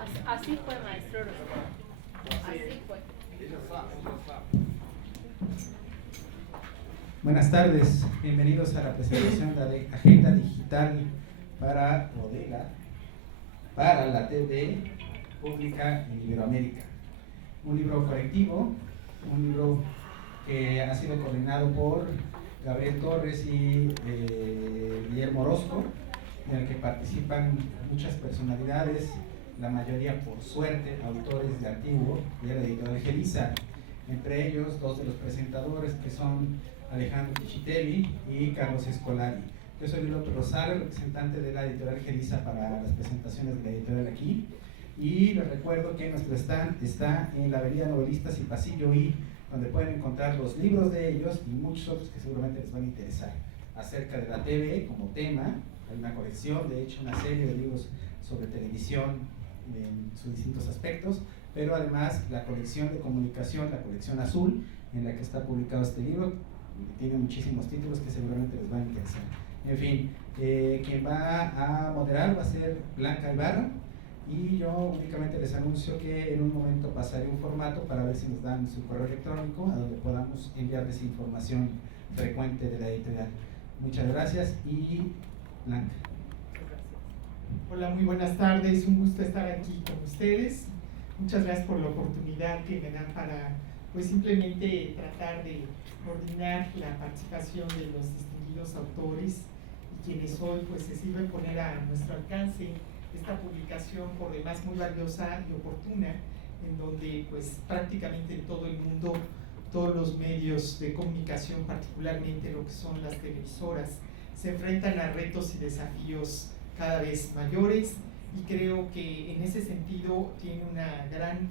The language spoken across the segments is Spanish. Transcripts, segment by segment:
Así fue, maestro. Así fue. Buenas tardes, bienvenidos a la presentación de la Agenda Digital para Bodega, para la TV Pública en Iberoamérica. Un libro colectivo, un libro que ha sido coordinado por Gabriel Torres y Guillermo Orozco, en el que participan muchas personalidades, la mayoría por suerte autores de antiguo de la editorial Geliza, entre ellos dos de los presentadores que son Alejandro Pichitelli y Carlos Escolari. Yo soy López Rosario, representante de la editorial Geliza para las presentaciones de la editorial aquí, y les recuerdo que nuestro stand está en la avenida Novelistas y Pasillo I, donde pueden encontrar los libros de ellos y muchos otros que seguramente les van a interesar acerca de la TV como tema. Hay una colección, de hecho una serie de libros sobre televisión en sus distintos aspectos, pero además la colección de comunicación, la colección azul, en la que está publicado este libro, tiene muchísimos títulos que seguramente les van a interesar. En fin, quien va a moderar va a ser Blanca Ibarra, y yo únicamente les anuncio que en un momento pasaré un formato para ver si nos dan su correo electrónico a donde podamos enviarles información frecuente de la editorial. Muchas gracias y Blanca. Hola, muy buenas tardes, un gusto estar aquí con ustedes. Muchas gracias por la oportunidad que me dan para pues simplemente tratar de coordinar la participación de los distinguidos autores y quienes hoy pues se sirven poner a nuestro alcance esta publicación por demás muy valiosa y oportuna, en donde pues prácticamente en todo el mundo todos los medios de comunicación, particularmente lo que son las televisoras, se enfrentan a retos y desafíos cada vez mayores, y creo que en ese sentido tiene una gran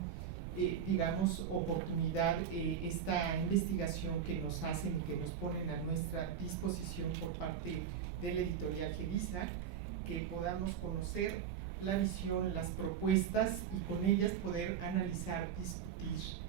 digamos oportunidad esta investigación que nos hacen y que nos ponen a nuestra disposición por parte de la editorial Geliza, que podamos conocer la visión, las propuestas y con ellas poder analizar, discutir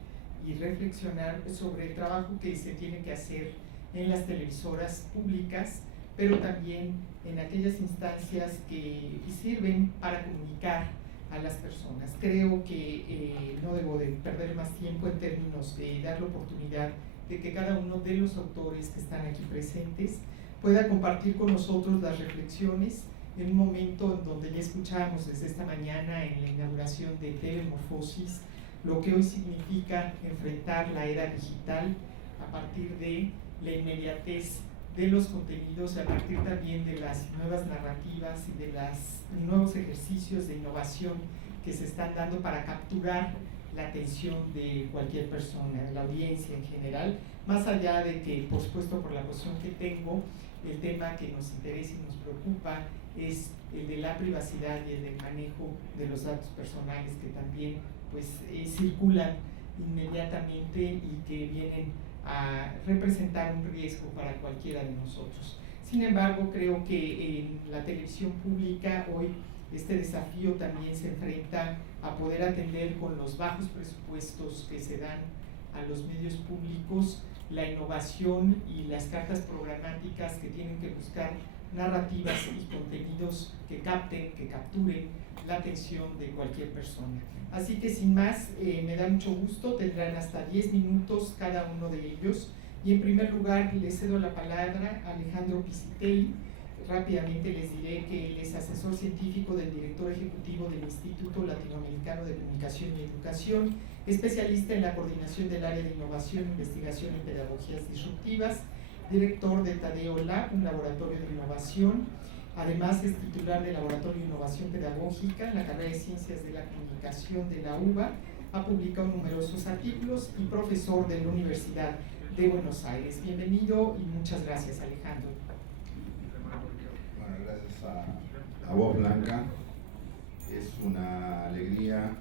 y reflexionar sobre el trabajo que se tiene que hacer en las televisoras públicas, pero también en aquellas instancias que sirven para comunicar a las personas. Creo que no debo de perder más tiempo en términos de dar la oportunidad de que cada uno de los autores que están aquí presentes pueda compartir con nosotros las reflexiones en un momento en donde ya escuchábamos desde esta mañana en la inauguración de Telemorfosis lo que hoy significa enfrentar la era digital a partir de la inmediatez de los contenidos, a partir también de las nuevas narrativas y de los nuevos ejercicios de innovación que se están dando para capturar la atención de cualquier persona, de la audiencia en general, más allá de que, por supuesto, por la posición que tengo, el tema que nos interesa y nos preocupa es el de la privacidad y el del manejo de los datos personales que también pues, circulan inmediatamente y que vienen a representar un riesgo para cualquiera de nosotros. Sin embargo, creo que en la televisión pública hoy este desafío también se enfrenta a poder atender con los bajos presupuestos que se dan a los medios públicos la innovación y las cartas programáticas que tienen que buscar narrativas y contenidos que capten, que capturen la atención de cualquier persona. Así que sin más, me da mucho gusto, tendrán hasta 10 minutos cada uno de ellos, y en primer lugar les cedo la palabra a Alejandro Pichitelli. Rápidamente les diré que él es asesor científico del director ejecutivo del Instituto Latinoamericano de Comunicación y Educación, especialista en la coordinación del área de innovación, investigación y pedagogías disruptivas, director de Tadeo Lab, un laboratorio de innovación. Además es titular del Laboratorio de Innovación Pedagógica en la carrera de Ciencias de la Comunicación de la UBA, ha publicado numerosos artículos y profesor de la Universidad de Buenos Aires. Bienvenido y muchas gracias, Alejandro. Bueno, gracias a vos, Blanca. Es una alegría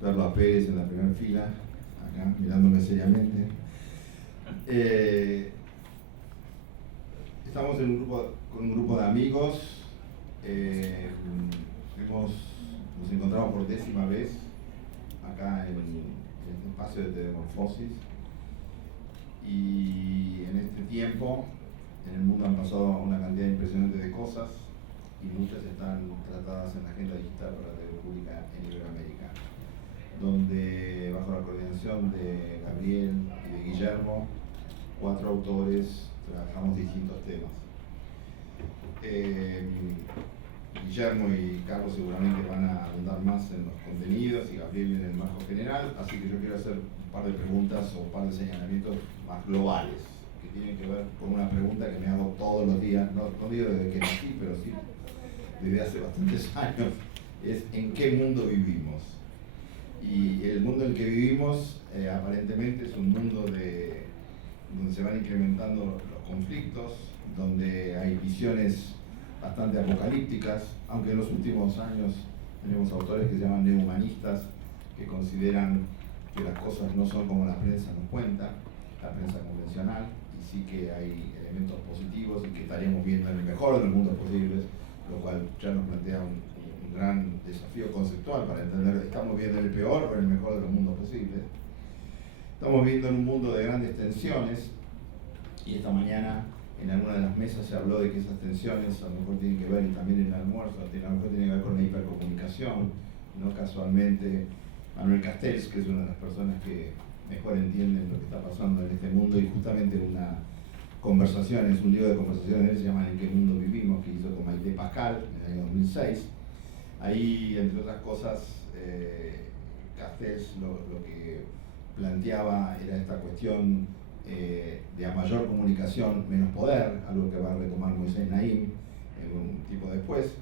verlo a Pérez en la primera fila, acá mirándome seriamente. Estamos con un grupo de amigos, nos encontramos por 10ª vez acá en este espacio de Telemorfosis, y en este tiempo en el mundo han pasado una cantidad impresionante de cosas. y muchas están tratadas en la Agenda Digital para la TV Pública en Iberoamérica, donde bajo la coordinación de Gabriel y de Guillermo, 4 autores, trabajamos distintos temas. Guillermo y Carlos seguramente van a abundar más en los contenidos y Gabriel en el marco general, así que yo quiero hacer un par de preguntas o un par de señalamientos más globales, que tienen que ver con una pregunta que me hago todos los días, no digo desde que nací, pero sí desde hace bastantes años, es ¿en qué mundo vivimos? Y el mundo en el que vivimos aparentemente es un mundo donde se van incrementando los conflictos, donde hay visiones bastante apocalípticas, aunque en los últimos años tenemos autores que se llaman neohumanistas, que consideran que las cosas no son como la prensa nos cuenta, la prensa convencional, y sí que hay elementos positivos y que estaríamos viendo en el mejor de los mundos posibles, lo cual ya nos plantea un gran desafío conceptual para entender, ¿estamos viendo en el peor o en el mejor de los mundos posibles? Estamos viviendo en un mundo de grandes tensiones, y esta mañana en alguna de las mesas se habló de que esas tensiones a lo mejor tienen que ver, y también en el almuerzo, a lo mejor tienen que ver con la hipercomunicación. No casualmente Manuel Castells, que es una de las personas que mejor entienden lo que está pasando en este mundo, y justamente una conversación, es un libro de conversaciones, él se llama ¿En qué mundo vivimos?, que hizo con Maite Pascal en el año 2006. Ahí, entre otras cosas, Castells lo que planteaba era esta cuestión de a mayor comunicación, menos poder, algo que va a retomar Moisés Naim un tiempo después.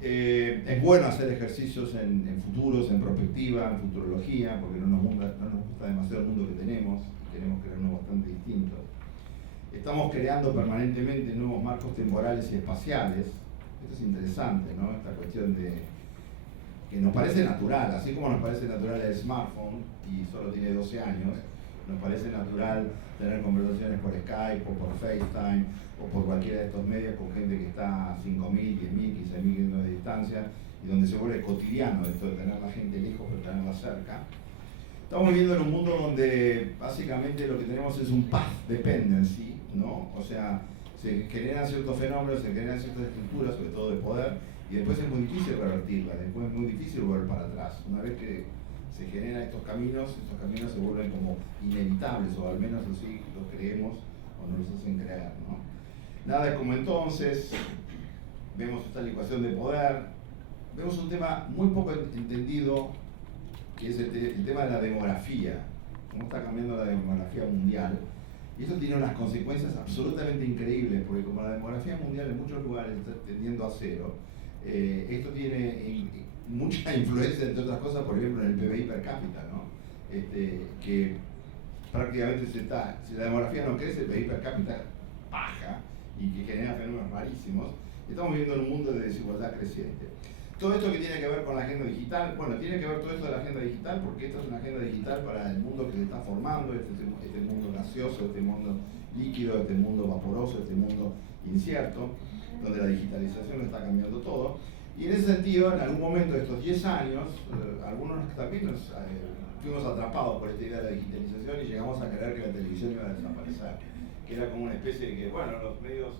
Es bueno hacer ejercicios en futuros, en perspectiva, en futurología, porque no nos gusta demasiado el mundo que tenemos, y queremos crear uno bastante distinto. Estamos creando permanentemente nuevos marcos temporales y espaciales. Esto es interesante, ¿no? Esta cuestión de que nos parece natural, así como nos parece natural el smartphone, y solo tiene 12 años, nos parece natural tener conversaciones por Skype o por FaceTime o por cualquiera de estos medios con gente que está a 5.000, 10.000, 15.000 kilómetros de distancia, y donde se vuelve cotidiano esto de tener a la gente lejos pero tenerla cerca. Estamos viviendo en un mundo donde básicamente lo que tenemos es un path dependency, ¿no? O sea, se generan ciertos fenómenos, se generan ciertas estructuras, sobre todo de poder, y después es muy difícil revertirlas, después es muy difícil volver para atrás. Una vez que se generan estos caminos se vuelven como inevitables, o al menos así lo creemos o nos los hacen creer, ¿no? Nada es como entonces, vemos esta licuación de poder, vemos un tema muy poco entendido, que es el tema de la demografía, cómo está cambiando la demografía mundial. Y esto tiene unas consecuencias absolutamente increíbles, porque como la demografía mundial en muchos lugares está tendiendo a cero, esto tiene mucha influencia, entre otras cosas, por ejemplo, en el PBI per cápita, ¿no? Que prácticamente si la demografía no crece, el PBI per cápita baja y que genera fenómenos rarísimos. Estamos viviendo en un mundo de desigualdad creciente. Todo esto que tiene que ver con la agenda digital, bueno, tiene que ver todo esto de la agenda digital porque esta es una agenda digital para el mundo que se está formando, este mundo gaseoso, este mundo líquido, este mundo vaporoso, este mundo incierto, donde la digitalización lo está cambiando todo. Y en ese sentido, en algún momento de estos 10 años, algunos también fuimos atrapados por esta idea de la digitalización y llegamos a creer que la televisión iba a desaparecer, que era como una especie de que, bueno, los medios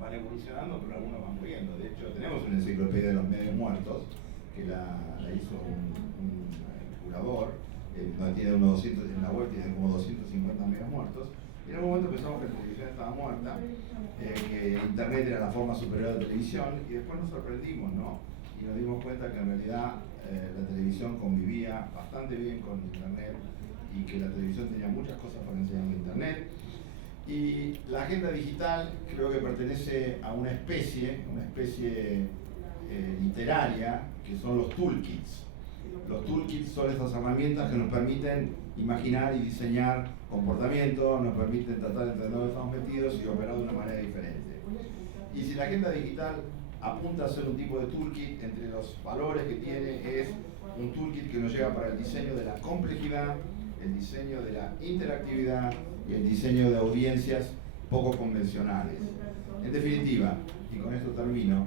van evolucionando, pero algunos van muriendo. De hecho, tenemos una enciclopedia de los medios muertos, que la hizo un curador, donde tiene unos 200, en la web tiene como 250 medios muertos. Y en algún momento pensamos que la televisión estaba muerta, que Internet era la forma superior de la televisión, y después nos sorprendimos, ¿no? Y nos dimos cuenta que en realidad la televisión convivía bastante bien con Internet, y que la televisión tenía muchas cosas para enseñar de Internet. Y la agenda digital creo que pertenece a una especie literaria, que son los toolkits. Los toolkits son estas herramientas que nos permiten imaginar y diseñar comportamientos, nos permiten tratar de entender dónde estamos metidos y operar de una manera diferente. Y si la agenda digital apunta a ser un tipo de toolkit, entre los valores que tiene es un toolkit que nos lleva para el diseño de la complejidad, el diseño de la interactividad y el diseño de audiencias poco convencionales. En definitiva, y con esto termino,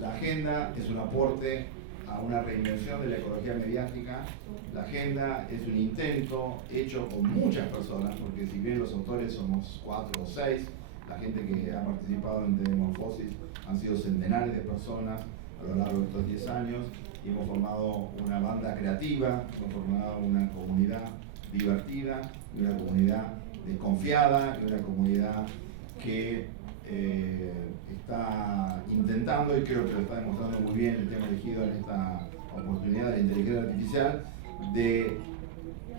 la agenda es un aporte a una reinvención de la ecología mediática. La agenda es un intento hecho con muchas personas, porque si bien los autores somos 4 o 6, la gente que ha participado en Metamorfosis han sido centenares de personas a lo largo de estos 10 años y hemos formado una banda creativa, hemos formado una comunidad divertida, una comunidad desconfiada y una comunidad que está intentando, y creo que lo está demostrando muy bien el tema elegido en esta oportunidad de la inteligencia artificial, de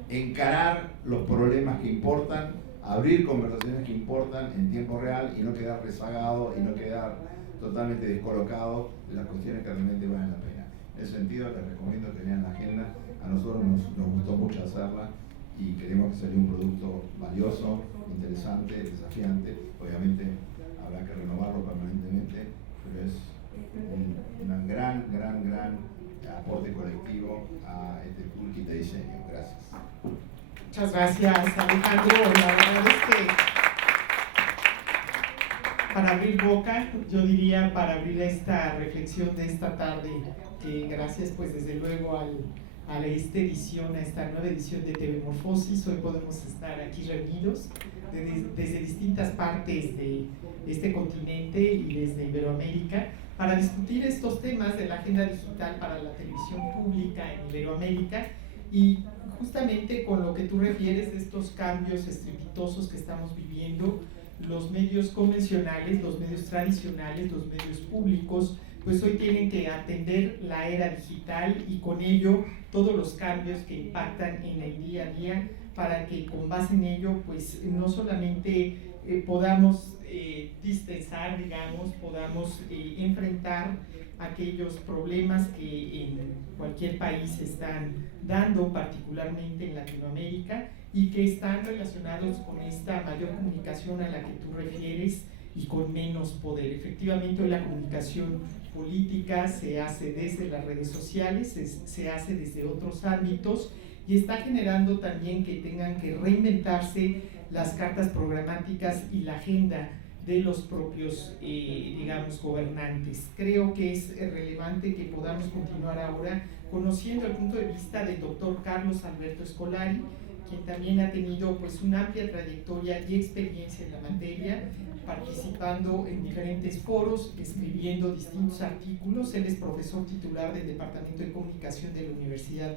encarar los problemas que importan, abrir conversaciones que importan en tiempo real y no quedar rezagado y no quedar totalmente descolocado de las cuestiones que realmente valen la pena. En ese sentido, les recomiendo que lean la agenda. A nosotros nos gustó mucho hacerla y creemos que salió un producto valioso, interesante, desafiante. Obviamente habrá que renovarlo permanentemente, pero es un gran aporte colectivo a este toolkit de diseño. Gracias. Muchas gracias, Alejandro. La verdad es que para abrir boca, yo diría, para abrir esta reflexión de esta tarde, que gracias pues desde luego a esta edición, a esta nueva edición de Metamorfosis, hoy podemos estar aquí reunidos desde distintas partes de este continente y desde Iberoamérica para discutir estos temas de la agenda digital para la televisión pública en Iberoamérica y justamente con lo que tú refieres de estos cambios estrepitosos que estamos viviendo, los medios convencionales, los medios tradicionales, los medios públicos, pues hoy tienen que atender la era digital y con ello todos los cambios que impactan en el día a día para que con base en ello pues no solamente podamos dispensar, digamos, podamos enfrentar aquellos problemas que en cualquier país se están dando, particularmente en Latinoamérica, y que están relacionados con esta mayor comunicación a la que tú refieres y con menos poder. Efectivamente, hoy la comunicación política se hace desde las redes sociales, se hace desde otros ámbitos y está generando también que tengan que reinventarse las cartas programáticas y la agenda de los propios, digamos, gobernantes. Creo que es relevante que podamos continuar ahora conociendo el punto de vista del doctor Carlos Alberto Scolari, quien también ha tenido pues una amplia trayectoria y experiencia en la materia, participando en diferentes foros, escribiendo distintos artículos. Él es profesor titular del Departamento de Comunicación de la Universidad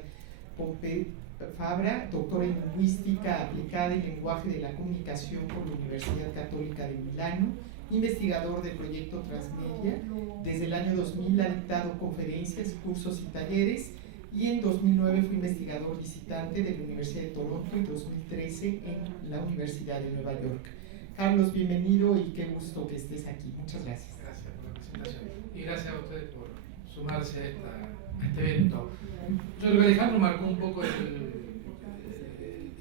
Pompeu Fabra, doctor en Lingüística Aplicada y Lenguaje de la Comunicación por la Universidad Católica de Milano, investigador del proyecto Transmedia. Desde el año 2000 ha dictado conferencias, cursos y talleres, y en 2009 fue investigador visitante de la Universidad de Toronto y 2013 en la Universidad de Nueva York. Carlos, bienvenido y qué gusto que estés aquí. Muchas gracias. Gracias por la presentación y gracias a ustedes por sumarse a este evento. Yo creo que Alejandro marcó un poco el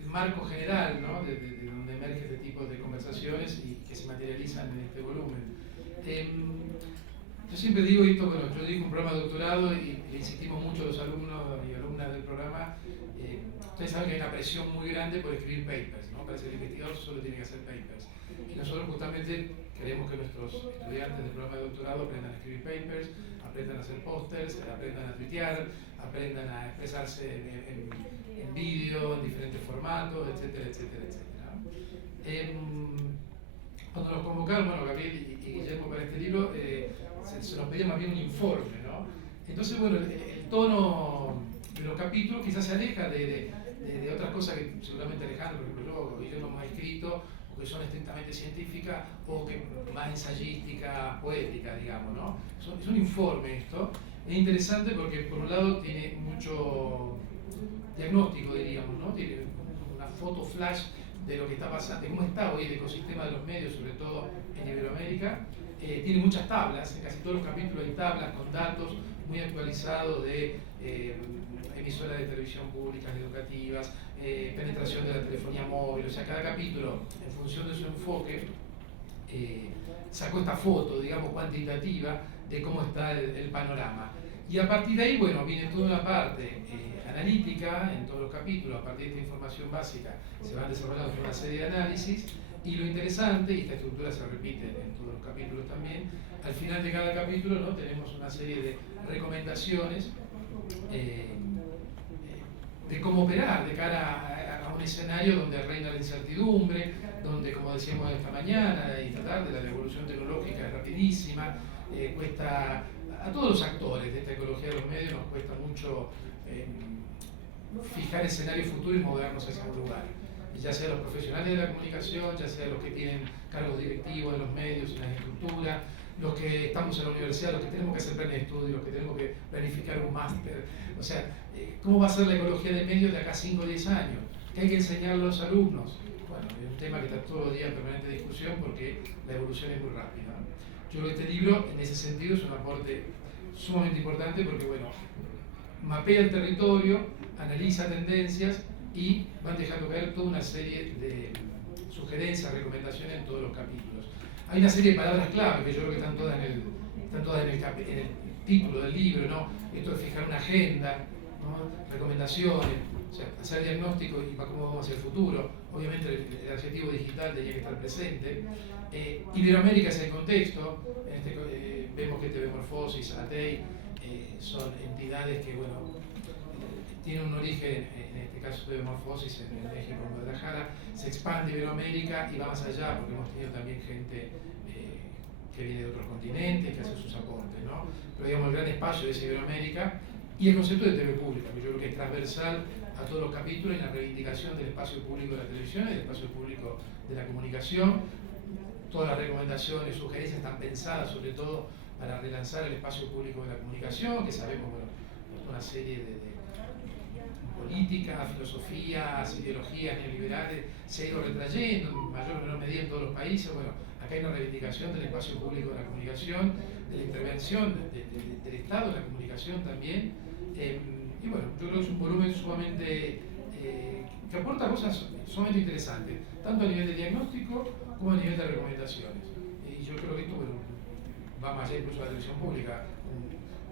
marco general, ¿no? de donde emerge este tipo de conversaciones y que se materializan en este volumen. Yo siempre digo esto, bueno, yo digo un programa de doctorado y le insistimos mucho a los alumnos y alumnas del programa. Ustedes saben que hay una presión muy grande por escribir papers, ¿no? Para ser investigador solo tiene que hacer papers. Y nosotros justamente queremos que nuestros estudiantes del programa de doctorado aprendan a escribir papers, aprendan a hacer pósters, aprendan a tuitear, aprendan a expresarse en vídeo, en diferentes formatos, etcétera, etcétera, etcétera. Cuando nos convocaron, bueno, Gabriel y Guillermo para este libro, se nos pedía más bien un informe, ¿no? Entonces, bueno, el tono de los capítulos quizás se aleja de otras cosas que seguramente Alejandro, por ejemplo, yo no hemos escrito, o que son estrictamente científicas, o que más ensayística, poética, digamos, ¿no? Es un informe esto. Es interesante porque, por un lado, tiene mucho diagnóstico, diríamos, ¿no? Tiene una foto flash de lo que está pasando, de cómo está hoy el ecosistema de los medios, sobre todo en Iberoamérica. Tiene muchas tablas, en casi todos los capítulos hay tablas con datos muy actualizados de emisoras de televisión públicas, educativas, penetración de la telefonía móvil. O sea, cada capítulo, en función de su enfoque, sacó esta foto, digamos, cuantitativa de cómo está el panorama. Y a partir de ahí, bueno, viene toda una parte analítica en todos los capítulos. A partir de esta información básica se van desarrollando una serie de análisis, y lo interesante, y esta estructura se repite en todos los capítulos también, al final de cada capítulo, ¿no? Tenemos una serie de recomendaciones de cómo operar de cara a un escenario donde reina la incertidumbre, donde, como decíamos esta mañana y esta tarde, la revolución tecnológica es rapidísima, cuesta a todos los actores de esta ecología de los medios nos cuesta mucho fijar escenarios futuros y movernos hacia un lugar. Ya sea los profesionales de la comunicación, ya sea los que tienen cargos directivos en los medios, en la estructura, los que estamos en la universidad, los que tenemos que hacer planes de estudio, los que tenemos que planificar un máster. O sea, ¿cómo va a ser la ecología de medios de acá a 5 o 10 años? ¿Qué hay que enseñar a los alumnos? Bueno, es un tema que está todos los días en permanente discusión porque la evolución es muy rápida. Yo creo que este libro, en ese sentido, es un aporte sumamente importante porque, bueno, mapea el territorio, analiza tendencias y van dejando caer toda una serie de sugerencias, recomendaciones en todos los capítulos. Hay una serie de palabras clave que yo creo que están todas en el título del libro, ¿no? Esto de fijar una agenda, ¿no? Recomendaciones, o sea, hacer diagnóstico y para cómo vamos hacia el futuro. Obviamente el adjetivo digital tenía que estar presente. Iberoamérica es el contexto, vemos que TV Morfosis, ATEI, son entidades que, bueno, tienen un origen, en este caso de Morfosis en México, en Guadalajara, se expande Iberoamérica y va más allá, porque hemos tenido también gente que viene de otros continentes, que hace sus aportes, ¿no? Pero digamos, el gran espacio es Iberoamérica y el concepto de TV pública, que yo creo que es transversal a todos los capítulos en la reivindicación del espacio público de la televisión y del espacio público de la comunicación. Todas las recomendaciones, sugerencias están pensadas sobre todo para relanzar el espacio público de la comunicación, que sabemos, bueno, por una serie de políticas, filosofías, ideologías neoliberales se ha ido retrayendo en mayor o menor medida en todos los países. Bueno, acá hay una reivindicación del espacio público de la comunicación, de la intervención del Estado en la comunicación también. Y bueno, yo creo que es un volumen sumamente que aporta cosas sumamente interesantes, tanto a nivel de diagnóstico como a nivel de recomendaciones. Y yo creo que esto, bueno, va más allá incluso de la televisión pública.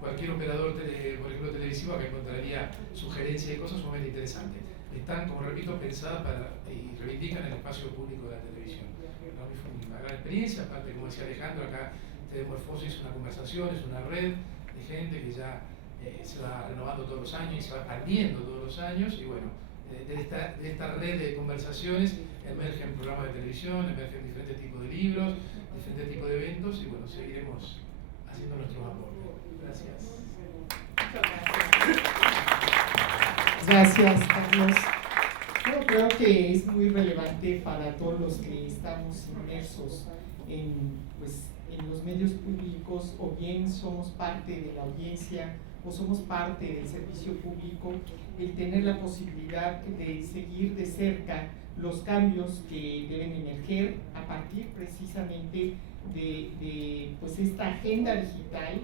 Cualquier operador, por ejemplo, televisivo, acá encontraría sugerencias de cosas sumamente interesantes. Están, como repito, pensadas para y reivindican el espacio público de la televisión. Para mí fue una gran experiencia, aparte, como decía Alejandro, acá TV Morfosis es una conversación, es una red de gente que ya se va renovando todos los años y se va expandiendo todos los años. Y bueno, de esta red de conversaciones emergen programas de televisión, emergen diferentes tipos de libros, diferentes tipos de eventos y bueno, seguiremos haciendo nuestros aportes. Gracias. Gracias, Carlos. Yo creo que es muy relevante para todos los que estamos inmersos en los medios públicos, o bien somos parte de la audiencia o somos parte del servicio público, el tener la posibilidad de seguir de cerca los cambios que deben emerger a partir precisamente de esta agenda digital.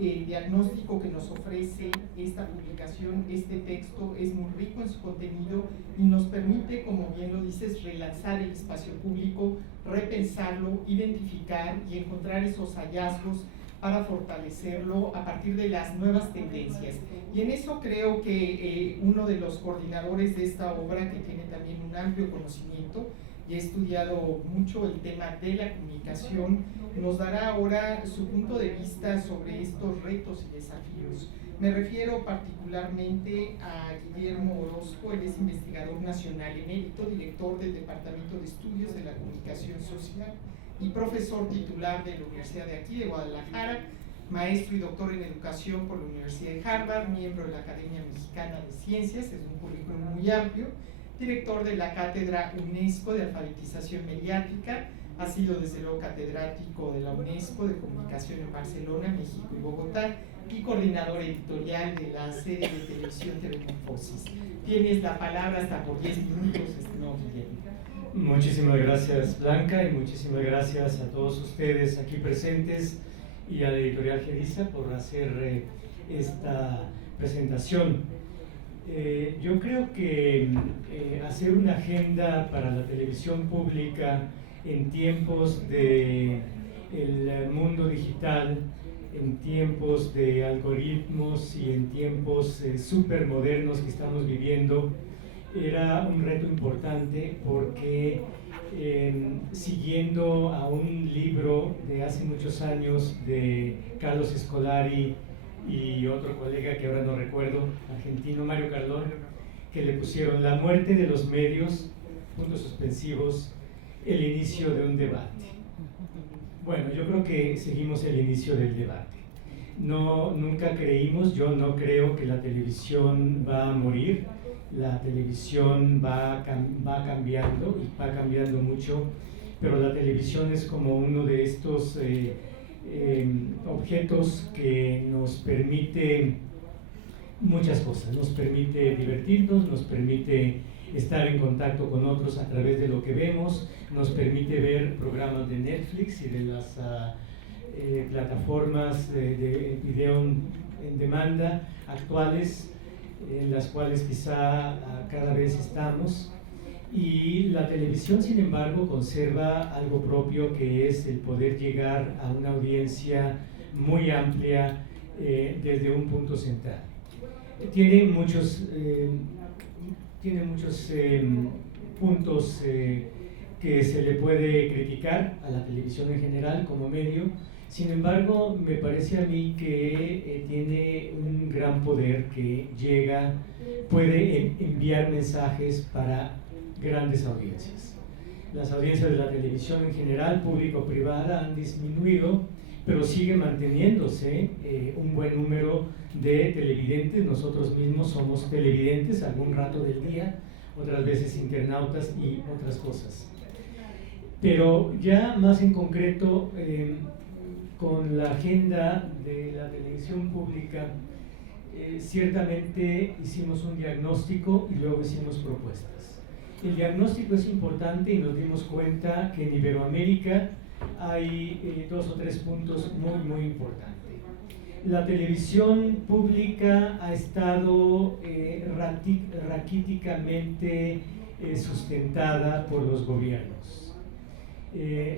El diagnóstico que nos ofrece esta publicación, este texto, es muy rico en su contenido y nos permite, como bien lo dices, relanzar el espacio público, repensarlo, identificar y encontrar esos hallazgos para fortalecerlo a partir de las nuevas tendencias. Y en eso creo que uno de los coordinadores de esta obra, que tiene también un amplio conocimiento y ha estudiado mucho el tema de la comunicación, nos dará ahora su punto de vista sobre estos retos y desafíos. Me refiero particularmente a Guillermo Orozco. Él es investigador nacional emérito, director del Departamento de Estudios de la Comunicación Social y profesor titular de la Universidad de aquí, de Guadalajara, maestro y doctor en educación por la Universidad de Harvard, miembro de la Academia Mexicana de Ciencias, es un currículum muy amplio, director de la Cátedra UNESCO de Alfabetización Mediática, ha sido desde luego catedrático de la UNESCO de Comunicación en Barcelona, México y Bogotá, y coordinador editorial de la serie de televisión TV Morfosis. Tienes la palabra hasta por 10 minutos, estimado Guillermo. Muchísimas gracias, Blanca, y muchísimas gracias a todos ustedes aquí presentes y a la editorial Gedisa por hacer esta presentación. Yo creo que hacer una agenda para la televisión pública en tiempos de el mundo digital, en tiempos de algoritmos y en tiempos súper modernos que estamos viviendo, era un reto importante porque siguiendo a un libro de hace muchos años de Carlos Scolari y otro colega que ahora no recuerdo, argentino, Mario Cardón, que le pusieron La muerte de los medios, puntos suspensivos, el inicio de un debate. Bueno, yo creo que seguimos el inicio del debate. Nunca creímos, yo no creo que la televisión va a morir. La televisión va cambiando y va cambiando mucho, pero la televisión es como uno de estos objetos que nos permite muchas cosas. Nos permite divertirnos, nos permite estar en contacto con otros a través de lo que vemos, nos permite ver programas de Netflix y de las plataformas de video en demanda actuales, en las cuales quizá cada vez estamos. Y la televisión, sin embargo, conserva algo propio, que es el poder llegar a una audiencia muy amplia desde un punto central. Tiene muchos puntos que se le puede criticar a la televisión en general como medio. Sin embargo, me parece a mí que tiene un gran poder, que puede enviar mensajes para grandes audiencias. Las audiencias de la televisión en general, público-privada, han disminuido, pero sigue manteniéndose un buen número de televidentes. Nosotros mismos somos televidentes algún rato del día, otras veces internautas y otras cosas. Pero ya más en concreto, con la agenda de la televisión pública, ciertamente hicimos un diagnóstico y luego hicimos propuestas. El diagnóstico es importante y nos dimos cuenta que en Iberoamérica hay 2 o 3 puntos muy importantes. La televisión pública ha estado raquíticamente sustentada por los gobiernos.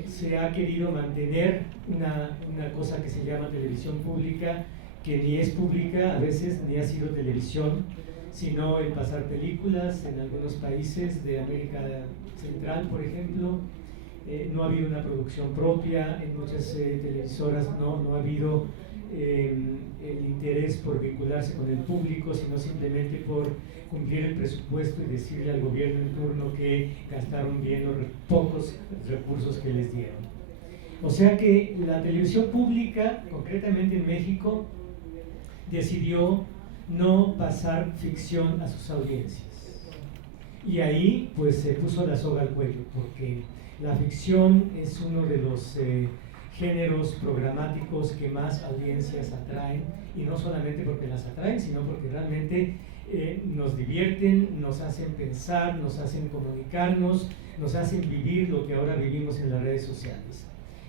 Se ha querido mantener una cosa que se llama televisión pública, que ni es pública a veces, ni ha sido televisión, sino el pasar películas en algunos países de América Central, por ejemplo. No ha habido una producción propia en muchas televisoras, no ha habido el interés por vincularse con el público, sino simplemente por cumplir el presupuesto y decirle al gobierno en turno que gastaron bien los pocos recursos que les dieron. O sea que la televisión pública, concretamente en México, decidió no pasar ficción a sus audiencias. Y ahí pues se puso la soga al cuello, porque la ficción es uno de los géneros programáticos que más audiencias atraen, y no solamente porque las atraen, sino porque realmente nos divierten, nos hacen pensar, nos hacen comunicarnos, nos hacen vivir lo que ahora vivimos en las redes sociales.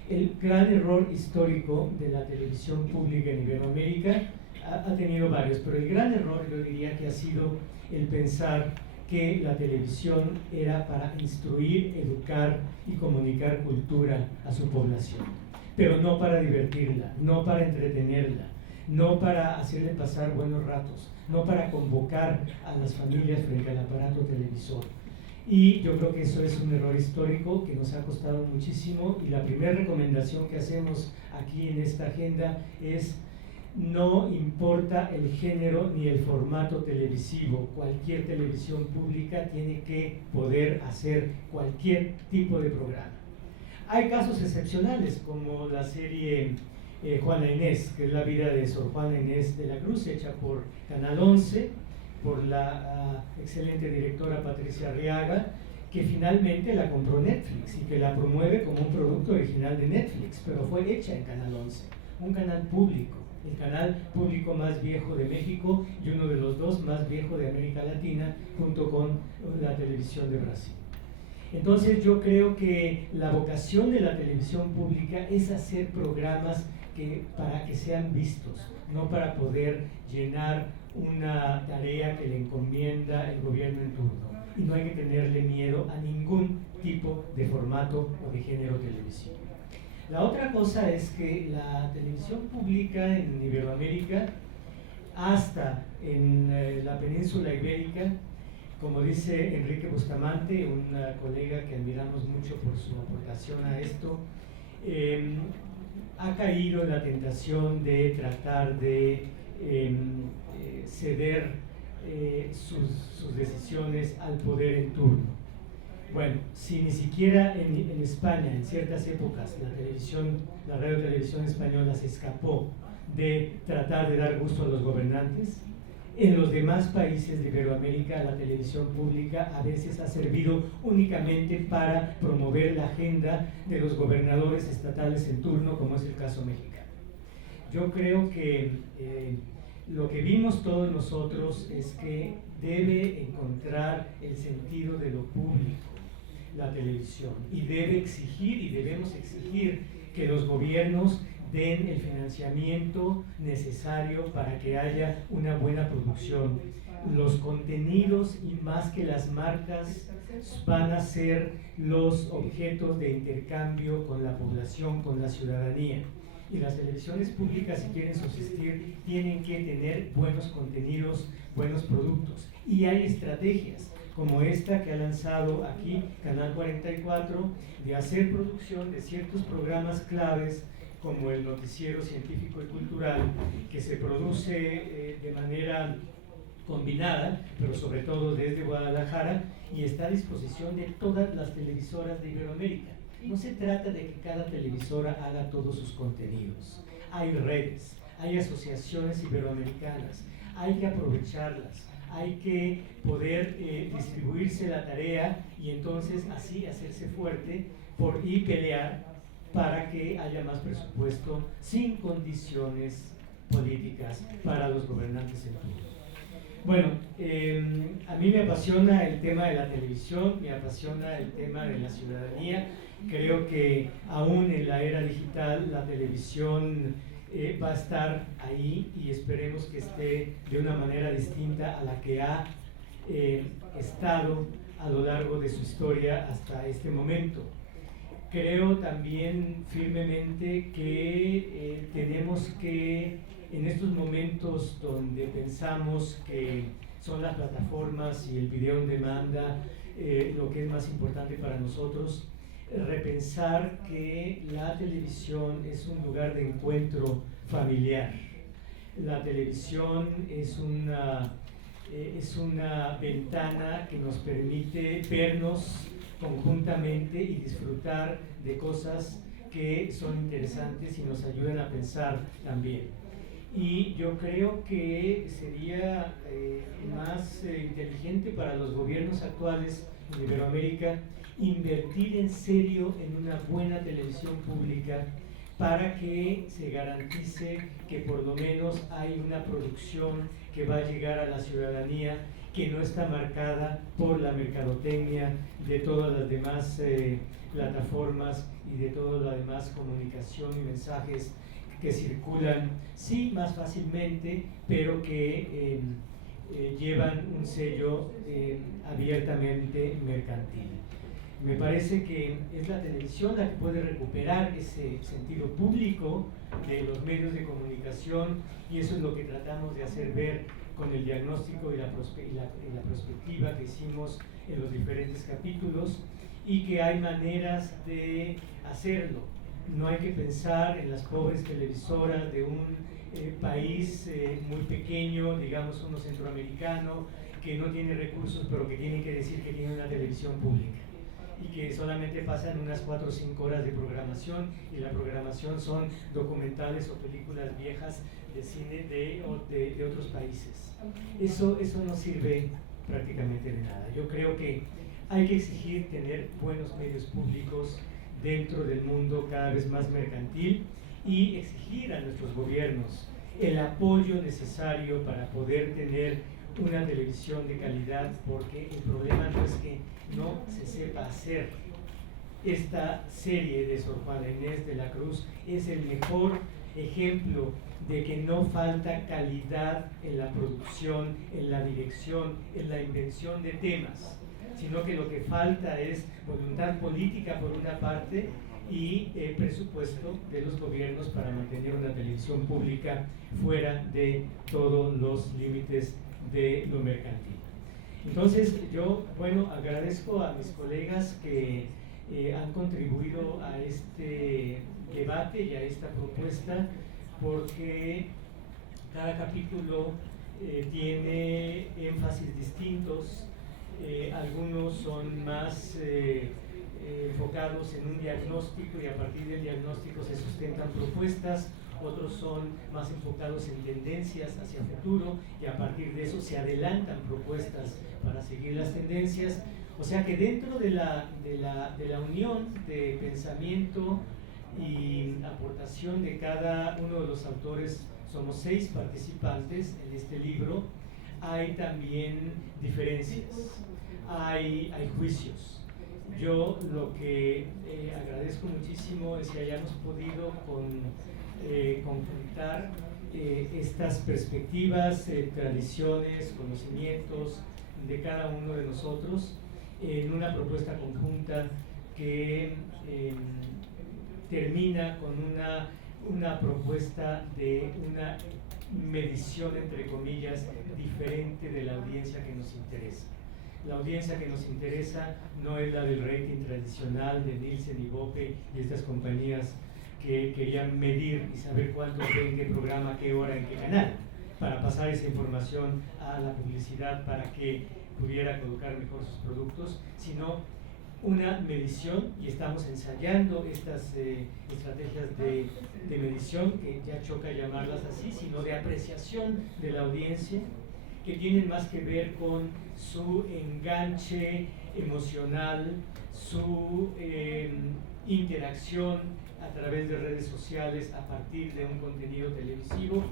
El gran error histórico de la televisión pública en Iberoamérica ha tenido varios, pero el gran error, yo diría, que ha sido el pensar que la televisión era para instruir, educar y comunicar cultura a su población, pero no para divertirla, no para entretenerla, no para hacerle pasar buenos ratos, no para convocar a las familias frente al aparato televisor. Y yo creo que eso es un error histórico que nos ha costado muchísimo, y la primera recomendación que hacemos aquí en esta agenda es: no importa el género ni el formato televisivo, cualquier televisión pública tiene que poder hacer cualquier tipo de programa. Hay casos excepcionales, como la serie Juana Inés, que es la vida de Sor Juana Inés de la Cruz, hecha por Canal 11, por la excelente directora Patricia Arriaga, que finalmente la compró Netflix y que la promueve como un producto original de Netflix, pero fue hecha en Canal 11, un canal público, el canal público más viejo de México y uno de los 2 más viejos de América Latina, junto con la televisión de Brasil. Entonces yo creo que la vocación de la televisión pública es hacer programas para que sean vistos, no para poder llenar una tarea que le encomienda el gobierno en turno. Y no hay que tenerle miedo a ningún tipo de formato o de género televisivo. La otra cosa es que la televisión pública en Iberoamérica, hasta en la península ibérica, como dice Enrique Bustamante, un colega que admiramos mucho por su aportación a esto, ha caído en la tentación de tratar de ceder sus decisiones al poder en turno. Bueno, si ni siquiera en España, en ciertas épocas, la radio televisión española se escapó de tratar de dar gusto a los gobernantes, en los demás países de Iberoamérica la televisión pública a veces ha servido únicamente para promover la agenda de los gobernadores estatales en turno, como es el caso mexicano. Yo creo que lo que vimos todos nosotros es que debe encontrar el sentido de lo público la televisión y debe exigir y debemos exigir que los gobiernos den el financiamiento necesario para que haya una buena producción. Los contenidos y más que las marcas van a ser los objetos de intercambio con la población, con la ciudadanía. Y las televisiones públicas, si quieren subsistir, tienen que tener buenos contenidos, buenos productos. Y hay estrategias como esta que ha lanzado aquí Canal 44 de hacer producción de ciertos programas claves como el noticiero científico y cultural, que se produce de manera combinada, pero sobre todo desde Guadalajara, y está a disposición de todas las televisoras de Iberoamérica. No se trata de que cada televisora haga todos sus contenidos. Hay redes, hay asociaciones iberoamericanas, hay que aprovecharlas, hay que poder distribuirse la tarea y entonces así hacerse fuerte y pelear para que haya más presupuesto sin condiciones políticas para los gobernantes en turno. Bueno, a mí me apasiona el tema de la televisión, me apasiona el tema de la ciudadanía. Creo que aún en la era digital la televisión va a estar ahí y esperemos que esté de una manera distinta a la que ha estado a lo largo de su historia hasta este momento. Creo también firmemente que tenemos que, en estos momentos donde pensamos que son las plataformas y el video en demanda lo que es más importante para nosotros, repensar que la televisión es un lugar de encuentro familiar. La televisión es una ventana que nos permite vernos conjuntamente y disfrutar de cosas que son interesantes y nos ayudan a pensar también. Y yo creo que sería más inteligente para los gobiernos actuales de Iberoamérica invertir en serio en una buena televisión pública para que se garantice que por lo menos hay una producción que va a llegar a la ciudadanía, que no está marcada por la mercadotecnia de todas las demás plataformas y de toda la demás comunicación y mensajes que circulan, sí, más fácilmente, pero que llevan un sello abiertamente mercantil. Me parece que es la televisión la que puede recuperar ese sentido público de los medios de comunicación y eso es lo que tratamos de hacer ver con el diagnóstico y la perspectiva que hicimos en los diferentes capítulos y que hay maneras de hacerlo. No hay que pensar en las pobres televisoras de un país muy pequeño, digamos uno centroamericano, que no tiene recursos pero que tiene que decir que tiene una televisión pública y que solamente pasan unas 4 o 5 horas de programación y la programación son documentales o películas viejas de cine de otros países. Eso no sirve prácticamente de nada. Yo creo que hay que exigir tener buenos medios públicos dentro del mundo cada vez más mercantil y exigir a nuestros gobiernos el apoyo necesario para poder tener una televisión de calidad, porque el problema no es que no se sepa hacer. Esta serie de Sor Juana Inés de la Cruz es el mejor ejemplo de que no falta calidad en la producción, en la dirección, en la invención de temas, sino que lo que falta es voluntad política por una parte y presupuesto de los gobiernos para mantener una televisión pública fuera de todos los límites de lo mercantil. Entonces yo, bueno, agradezco a mis colegas que han contribuido a este debate y a esta propuesta porque cada capítulo tiene énfasis distintos, algunos son más enfocados en un diagnóstico y a partir del diagnóstico se sustentan propuestas, otros son más enfocados en tendencias hacia futuro y a partir de eso se adelantan propuestas para seguir las tendencias. O sea que dentro de la unión de pensamiento y aportación de cada uno de los autores, somos 6 participantes en este libro, hay también diferencias, hay juicios. Yo lo que agradezco muchísimo es que hayamos podido conjuntar estas perspectivas, tradiciones, conocimientos de cada uno de nosotros en una propuesta conjunta que termina con una propuesta de una medición, entre comillas, diferente de la audiencia que nos interesa. La audiencia que nos interesa no es la del rating tradicional de Nielsen y Bope y estas compañías que querían medir y saber cuántos ven qué programa, qué hora, en qué canal, para pasar esa información a la publicidad para que pudiera colocar mejor sus productos, sino una medición, y estamos ensayando estas estrategias de medición, que ya choca llamarlas así, sino de apreciación de la audiencia, que tienen más que ver con su enganche emocional, su interacción a través de redes sociales a partir de un contenido televisivo,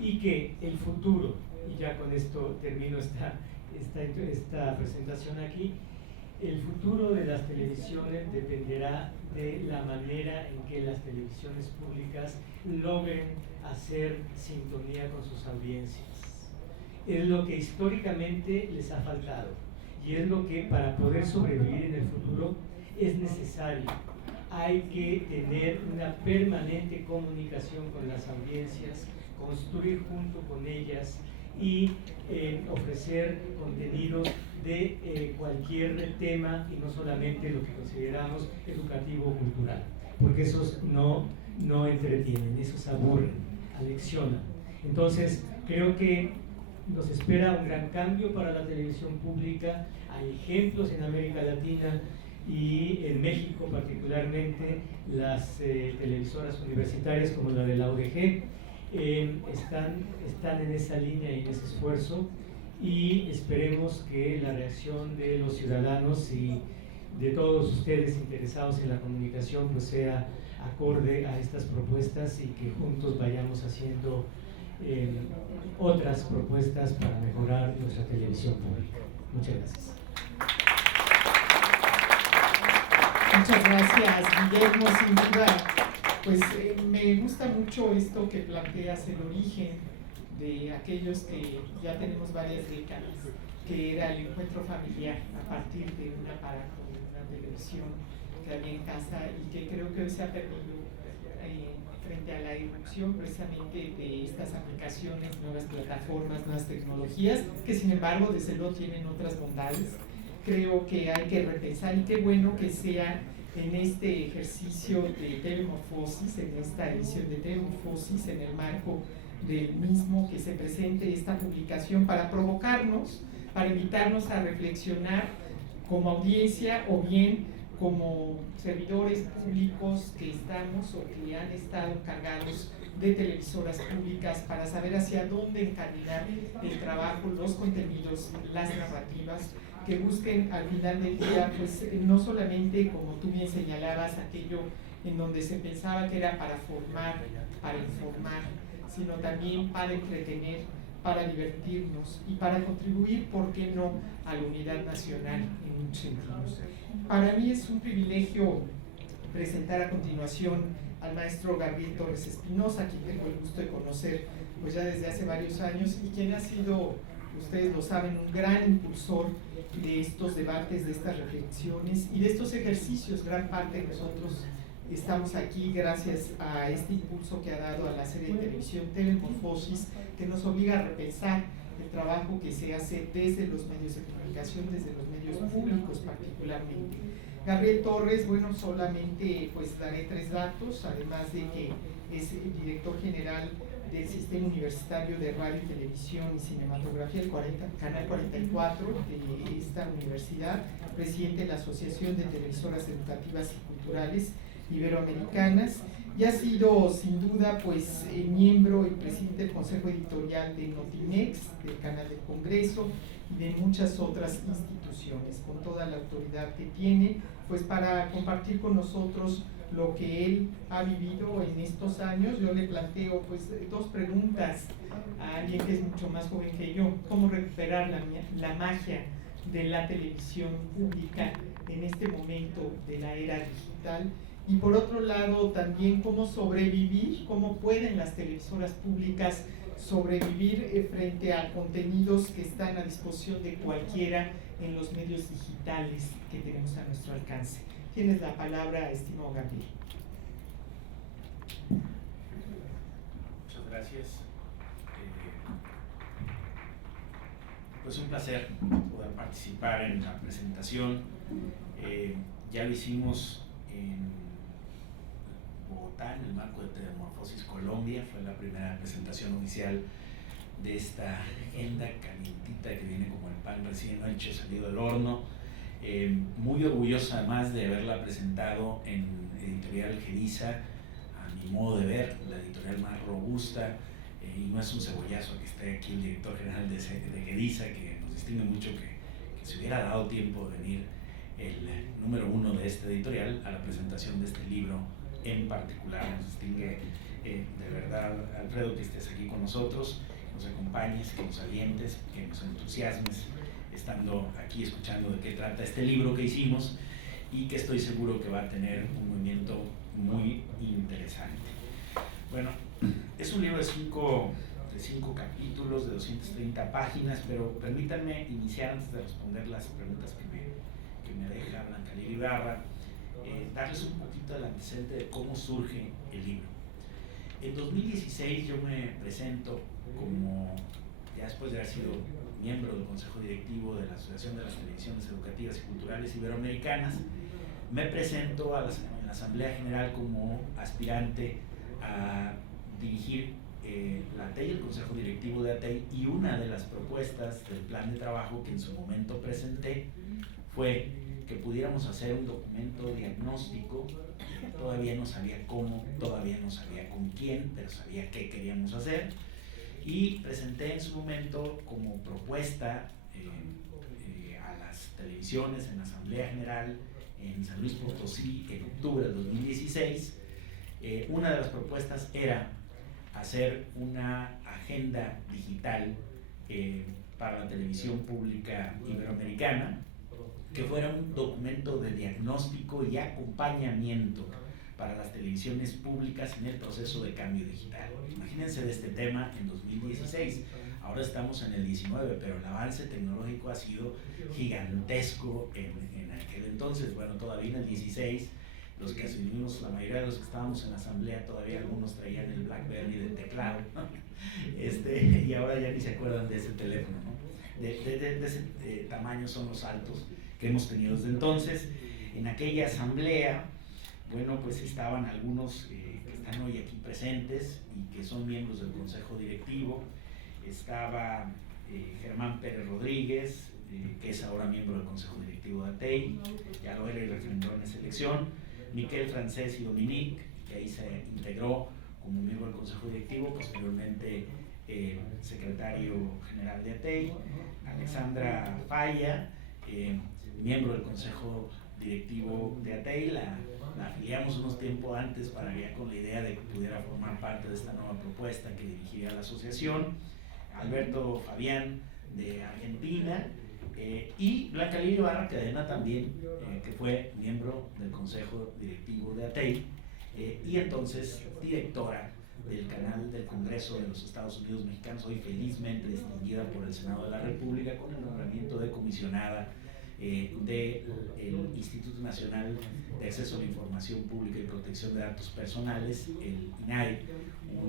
y que el futuro, y ya con esto termino esta presentación aquí, el futuro de las televisiones dependerá de la manera en que las televisiones públicas logren hacer sintonía con sus audiencias. Es lo que históricamente les ha faltado y es lo que para poder sobrevivir en el futuro es necesario. Hay que tener una permanente comunicación con las audiencias, construir junto con ellas y ofrecer contenidos de cualquier tema y no solamente lo que consideramos educativo o cultural, porque esos no entretienen, esos aburren, aleccionan. Entonces creo que nos espera un gran cambio para la televisión pública. Hay ejemplos en América Latina y en México particularmente, las televisoras universitarias como la de la UDG están en esa línea y en ese esfuerzo, y esperemos que la reacción de los ciudadanos y de todos ustedes interesados en la comunicación pues sea acorde a estas propuestas y que juntos vayamos haciendo otras propuestas para mejorar nuestra televisión pública. Muchas gracias. Muchas gracias, Guillermo. Sin duda, pues me gusta mucho esto que planteas, el origen de aquellos que ya tenemos varias décadas, que era el encuentro familiar a partir de un aparato, de una televisión que había en casa, y que creo que hoy se ha perdido frente a la irrupción precisamente de estas aplicaciones, nuevas plataformas, nuevas tecnologías, que sin embargo desde luego tienen otras bondades. Creo que hay que repensar, y qué bueno que sea en este ejercicio de Telemorfosis, en esta edición de Telemorfosis, en el marco del mismo, que se presente esta publicación para provocarnos, para invitarnos a reflexionar como audiencia o bien como servidores públicos que estamos o que han estado encargados de televisoras públicas, para saber hacia dónde encaminar el trabajo, los contenidos, las narrativas, que busquen al final del día, pues no solamente, como tú bien señalabas, aquello en donde se pensaba que era para formar, para informar, sino también para entretener, para divertirnos y para contribuir, ¿por qué no?, a la unidad nacional en muchos sentidos. Para mí es un privilegio presentar a continuación al maestro Gabriel Torres Espinosa, quien tengo el gusto de conocer pues ya desde hace varios años, y quien ha sido, ustedes lo saben, un gran impulsor de estos debates, de estas reflexiones y de estos ejercicios. Gran parte de nosotros estamos aquí gracias a este impulso que ha dado a la serie de televisión Telemorfosis, que nos obliga a repensar el trabajo que se hace desde los medios de comunicación, desde los medios públicos particularmente. Gabriel Torres, bueno, solamente pues daré 3 datos, además de que es el director general del Sistema Universitario de Radio y Televisión y Cinematografía, el Canal 44 de esta universidad, presidente de la Asociación de Televisoras Educativas y Culturales Iberoamericanas, y ha sido sin duda pues miembro y presidente del Consejo Editorial de Notimex, del Canal del Congreso y de muchas otras instituciones, con toda la autoridad que tiene, pues para compartir con nosotros lo que él ha vivido en estos años. Yo le planteo pues dos preguntas a alguien que es mucho más joven que yo: ¿cómo recuperar la magia de la televisión pública en este momento de la era digital? Y por otro lado también cómo sobrevivir, cómo pueden las televisoras públicas sobrevivir frente a contenidos que están a disposición de cualquiera en los medios digitales que tenemos a nuestro alcance. Tienes la palabra, estimado Gabriel. Muchas gracias. Pues un placer poder participar en la presentación. Ya lo hicimos en Bogotá, en el marco de Metamorfosis Colombia. Fue la primera presentación oficial de esta agenda calientita que viene como el pan recién hecho, salido del horno. Muy orgulloso además de haberla presentado en Editorial Gediza, a mi modo de ver, la editorial más robusta, y no es un cebollazo que esté aquí el director general de Gediza, que nos distingue mucho que se hubiera dado tiempo de venir el número 1 de esta editorial a la presentación de este libro en particular. Nos distingue de verdad, Alfredo, que estés aquí con nosotros, que nos acompañes, que nos alientes, que nos entusiasmes estando aquí escuchando de qué trata este libro que hicimos, y que estoy seguro que va a tener un movimiento muy interesante. Bueno, es un libro de cinco capítulos de 230 páginas, pero permítanme iniciar, antes de responder las preguntas que me deja Blanca Lili Ibarra, darles un poquito del antecedente de cómo surge el libro. En 2016 yo me presento como, ya después de haber sido miembro del Consejo Directivo de la Asociación de las Televisiones Educativas y Culturales Iberoamericanas, me presento en la Asamblea General como aspirante a dirigir la ATEI, el Consejo Directivo de ATEI, y una de las propuestas del plan de trabajo que en su momento presenté fue que pudiéramos hacer un documento diagnóstico. Todavía no sabía cómo, todavía no sabía con quién, pero sabía qué queríamos hacer, y presenté en su momento como propuesta a las televisiones en la Asamblea General en San Luis Potosí en octubre del 2016. Una de las propuestas era hacer una agenda digital para la televisión pública iberoamericana, que fuera un documento de diagnóstico y acompañamiento para las televisiones públicas en el proceso de cambio digital. Imagínense de este tema en 2016, ahora estamos en el 19, pero el avance tecnológico ha sido gigantesco en aquel entonces. Bueno, todavía en el 16, los que asumimos, la mayoría de los que estábamos en la asamblea, todavía algunos traían el BlackBerry de teclado, ¿no? Y ahora ya ni se acuerdan de ese teléfono, ¿no? De ese tamaño son los saltos que hemos tenido desde entonces. En aquella asamblea, bueno, pues estaban algunos que están hoy aquí presentes y que son miembros del Consejo Directivo. Estaba Germán Pérez Rodríguez, que es ahora miembro del Consejo Directivo de ATEI, ya lo era y refrendó en esa elección. Miquel Francés y Dominique, que ahí se integró como miembro del Consejo Directivo, posteriormente secretario general de ATEI. Alexandra Falla, miembro del Consejo Directivo de ATEI, la afiliamos unos tiempo antes para ya con la idea de que pudiera formar parte de esta nueva propuesta que dirigiría la asociación. Alberto Fabián, de Argentina, y Blanca Lili Ibarra Cadena también, que fue miembro del Consejo Directivo de ATEI, y entonces directora del canal del Congreso de los Estados Unidos Mexicanos, hoy felizmente distinguida por el Senado de la República con el nombramiento de comisionada del Instituto Nacional de Acceso a la Información Pública y Protección de Datos Personales, el INAI, un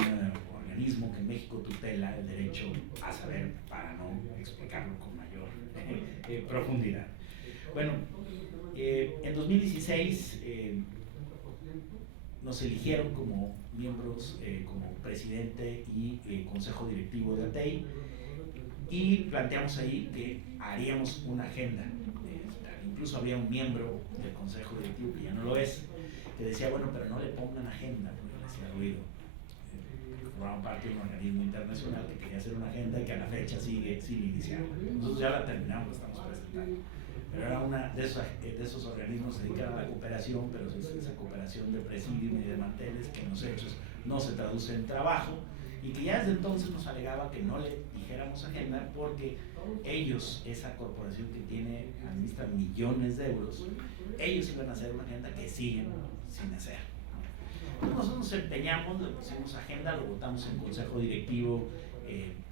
organismo que en México tutela el derecho a saber, para no explicarlo con mayor profundidad. Bueno, en 2016 nos eligieron como miembros, como presidente y consejo directivo de ATEI, y planteamos ahí que haríamos una agenda. Incluso había un miembro del consejo directivo, que ya no lo es, que decía, bueno, pero no le pongan agenda, porque le hacía ruido. Formaban parte de un organismo internacional que quería hacer una agenda y que a la fecha sigue sin iniciar. Nosotros ya la terminamos, la estamos presentando. Pero era una de esos organismos que se dedican a la cooperación, pero es esa cooperación de presidium y de manteles que en los hechos no se traduce en trabajo, y que ya desde entonces nos alegaba que no le dijéramos agenda porque ellos, esa corporación que tiene, administra millones de euros, ellos iban a hacer una agenda que siguen sin hacer. Entonces nosotros nos empeñamos, le pusimos agenda, lo votamos en consejo directivo,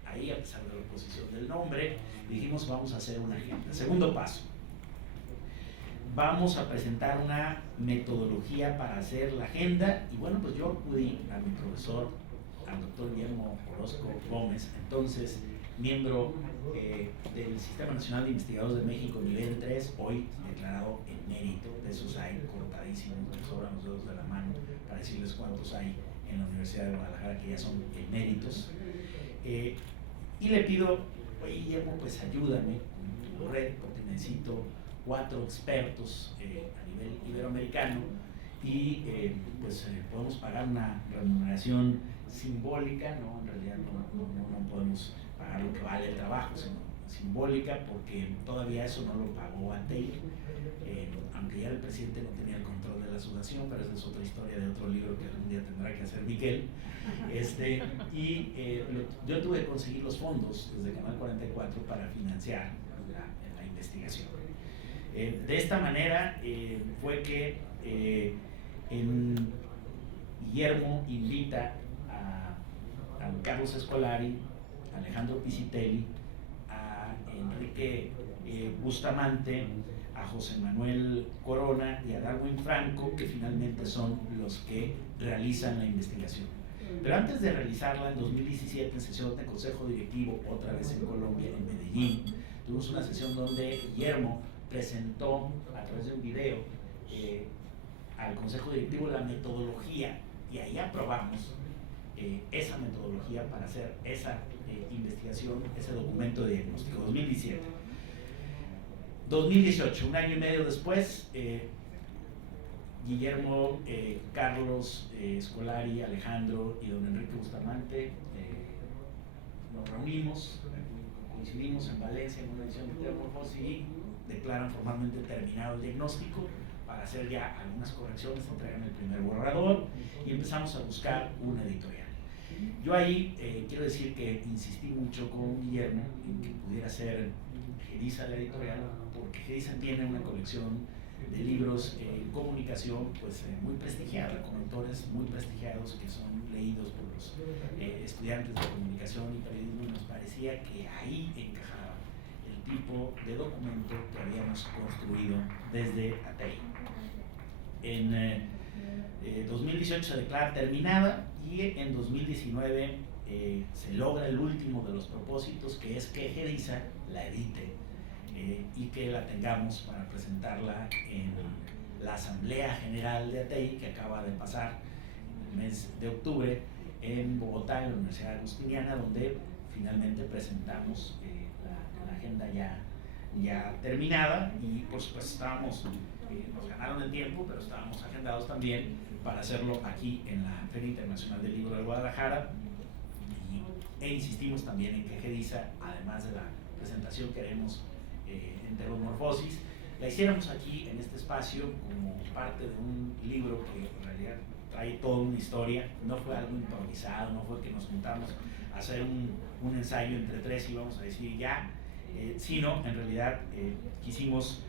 ahí a pesar de la oposición del nombre, dijimos vamos a hacer una agenda. Segundo paso, vamos a presentar una metodología para hacer la agenda, y bueno, pues yo acudí a mi profesor, al doctor Guillermo Orozco Gómez, entonces miembro del Sistema Nacional de Investigadores de México nivel 3, hoy declarado emérito. De esos hay cortadísimos, me sobran los dedos de la mano para decirles cuántos hay en la Universidad de Guadalajara que ya son eméritos. Y le pido, oye Guillermo, pues ayúdame con tu red, porque necesito 4 expertos a nivel iberoamericano, y pues podemos pagar una remuneración simbólica, ¿no? En realidad no podemos pagar lo que vale el trabajo, sino simbólica, porque todavía eso no lo pagó ATEI, aunque ya el presidente no tenía el control de la asociación, pero esa es otra historia de otro libro que algún día tendrá que hacer Miguel. Yo tuve que conseguir los fondos desde Canal 44 para financiar la investigación. De esta manera fue que Guillermo invita a Carlos Escolari, a Alejandro Pisitelli, a Enrique Bustamante, a José Manuel Corona y a Darwin Franco, que finalmente son los que realizan la investigación. Pero antes de realizarla, en 2017, en sesión de consejo directivo, otra vez en Colombia, en Medellín, tuvimos una sesión donde Guillermo presentó a través de un video al consejo directivo la metodología, y ahí aprobamos esa metodología para hacer esa investigación, ese documento de diagnóstico. 2017. 2018, un año y medio después, Guillermo, Carlos Escolari, Alejandro y don Enrique Bustamante nos reunimos, coincidimos en Valencia en una edición de Teomorfosis y declaran formalmente terminado el diagnóstico para hacer ya algunas correcciones, entregan el primer borrador y empezamos a buscar una editorial. Yo ahí quiero decir que insistí mucho con Guillermo en que pudiera ser GEDISA la editorial, porque GEDISA tiene una colección de libros en comunicación pues muy prestigiada, con autores muy prestigiados que son leídos por los estudiantes de comunicación y periodismo, y nos parecía que ahí encajaba el tipo de documento que habíamos construido desde ATEI. En 2018 se declara terminada y en 2019 se logra el último de los propósitos, que es que GEDISA la edite y que la tengamos para presentarla en la Asamblea General de ATEI, que acaba de pasar el mes de octubre en Bogotá, en la Universidad Agustiniana, donde finalmente presentamos la agenda ya terminada, y por supuesto estábamos, nos ganaron el tiempo, pero estábamos agendados también para hacerlo aquí en la Feria Internacional del Libro de Guadalajara, e insistimos también en que GEDISA, además de la presentación que haremos en Teomorfosis, la hiciéramos aquí en este espacio como parte de un libro que en realidad trae toda una historia. No fue algo improvisado, no fue que nos juntamos a hacer un ensayo entre tres y vamos a decir ya, sino en realidad quisimos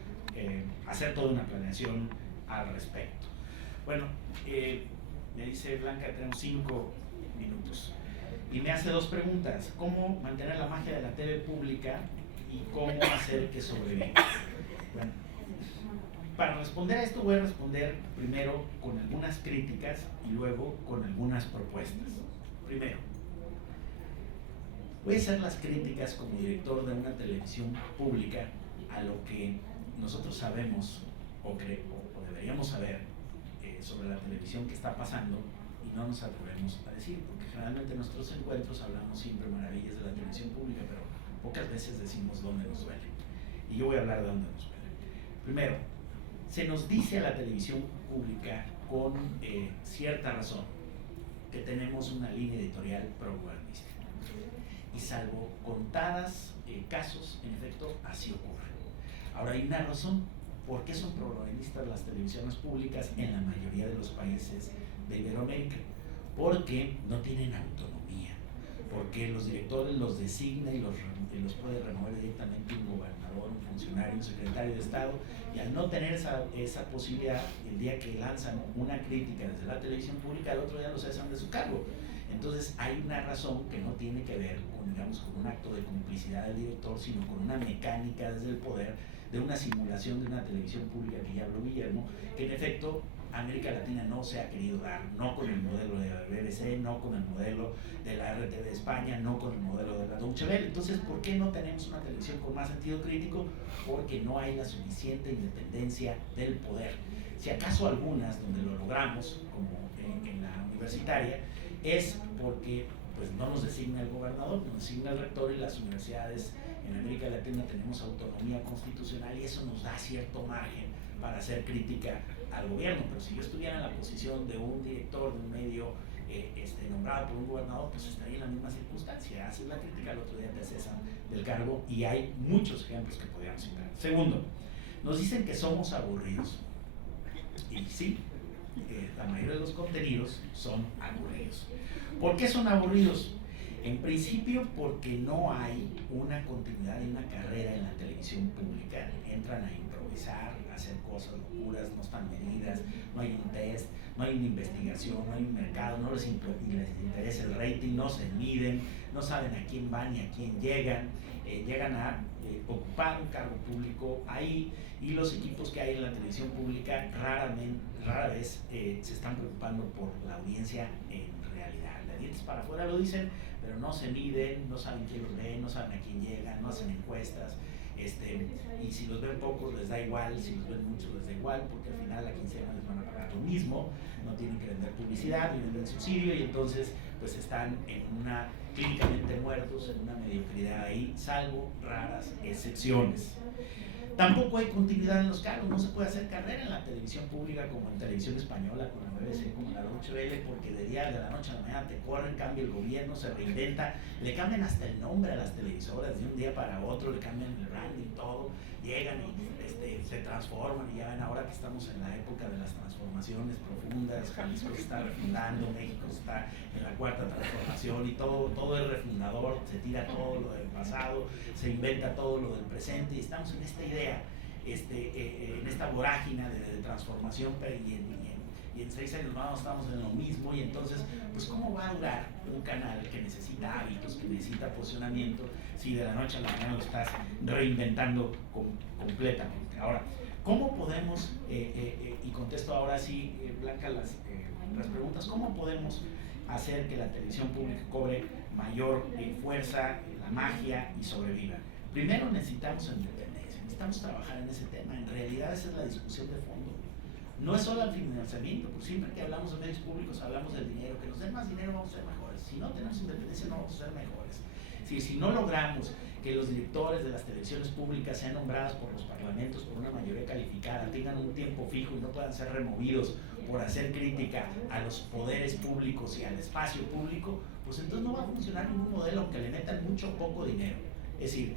hacer toda una planeación al respecto. Bueno, me dice Blanca, tenemos 5 minutos y me hace 2 preguntas: ¿cómo mantener la magia de la TV pública y cómo hacer que sobreviva? Bueno, para responder a esto voy a responder primero con algunas críticas y luego con algunas propuestas. Primero, voy a hacer las críticas como director de una televisión pública a lo que nosotros sabemos o deberíamos saber sobre la televisión que está pasando y no nos atrevemos a decir, porque generalmente en nuestros encuentros hablamos siempre maravillas de la televisión pública, pero pocas veces decimos dónde nos duele. Y yo voy a hablar de dónde nos duele. Primero, se nos dice a la televisión pública con cierta razón que tenemos una línea editorial pro-gubernista. Y salvo contadas casos, en efecto, así ocurre. Ahora, hay una razón. ¿Por qué son pro-gubernamistas las televisiones públicas en la mayoría de los países de Iberoamérica? Porque no tienen autonomía, porque los directores los designa y los puede remover directamente un gobernador, un funcionario, un secretario de Estado, y al no tener esa posibilidad, el día que lanzan una crítica desde la televisión pública, al otro día los cesan de su cargo. Entonces hay una razón que no tiene que ver con, digamos, con un acto de complicidad del director, sino con una mecánica desde el poder de una simulación de una televisión pública que ya habló Guillermo, que en efecto América Latina no se ha querido dar, no con el modelo de la BBC, no con el modelo de la RTV de España, no con el modelo de la Deutsche Welle. Entonces, ¿por qué no tenemos una televisión con más sentido crítico? Porque no hay la suficiente independencia del poder. Si acaso algunas, donde lo logramos, como en la universitaria, es porque pues no nos designa el gobernador, nos designa el rector, y las universidades en América Latina tenemos autonomía constitucional y eso nos da cierto margen para hacer crítica al gobierno. Pero si yo estuviera en la posición de un director de un medio nombrado por un gobernador, pues estaría en la misma circunstancia. Haces la crítica, al otro día te cesan del cargo, y hay muchos ejemplos que podríamos citar. Segundo, nos dicen que somos aburridos. Y sí, la mayoría de los contenidos son aburridos. ¿Por qué son aburridos? En principio porque no hay una continuidad y una carrera en la televisión pública. Entran a improvisar, a hacer cosas locuras, no están medidas, no hay un test, no hay una investigación, no hay un mercado, no les interesa el rating, no se miden, no saben a quién van ni a quién llegan, llegan a ocupar un cargo público ahí, y los equipos que hay en la televisión pública rara vez se están preocupando por la audiencia en realidad. De dientes para afuera lo dicen, pero no se miden, no saben quién los ve, no saben a quién llegan, no hacen encuestas, y si los ven pocos les da igual, si los ven muchos les da igual, porque al final a quincena les van a pagar lo mismo, no tienen que vender publicidad ni vender subsidio, y entonces pues están en una, clínicamente muertos, en una mediocridad ahí, salvo raras excepciones. Tampoco hay continuidad en los cargos, no se puede hacer carrera en la televisión pública como en televisión española, como en la BBC, como en la Deutsche Welle, porque de la noche a la mañana te corren, cambia el gobierno, se reinventa, le cambian hasta el nombre a las televisoras de un día para otro, le cambian el branding, todo, llegan y se transforman, y ya ven ahora que estamos en la época de las transformaciones profundas, Jalisco se está refundando, México está en la cuarta transformación, y todo es refundador, se tira todo lo del pasado, se inventa todo lo del presente, y estamos en esta idea, en esta vorágine de transformación, pero y en 6 años más estamos en lo mismo, y entonces, pues ¿cómo va a durar un canal que necesita hábitos, que necesita posicionamiento, si de la noche a la mañana lo estás reinventando completamente? Ahora, ¿cómo podemos, y contesto ahora sí, Blanca, las preguntas, ¿cómo podemos hacer que la televisión pública cobre mayor fuerza, la magia, y sobreviva? Primero necesitamos independencia, necesitamos trabajar en ese tema. En realidad esa es la discusión de fondo. No es solo el financiamiento, porque siempre que hablamos de medios públicos hablamos del dinero, que nos den más dinero vamos a ser mejores. Si no tenemos independencia no vamos a ser mejores. Si no logramos que los directores de las televisiones públicas sean nombrados por los parlamentos por una mayoría calificada, tengan un tiempo fijo y no puedan ser removidos por hacer crítica a los poderes públicos y al espacio público, pues entonces no va a funcionar ningún modelo, aunque le metan mucho o poco dinero. Es decir,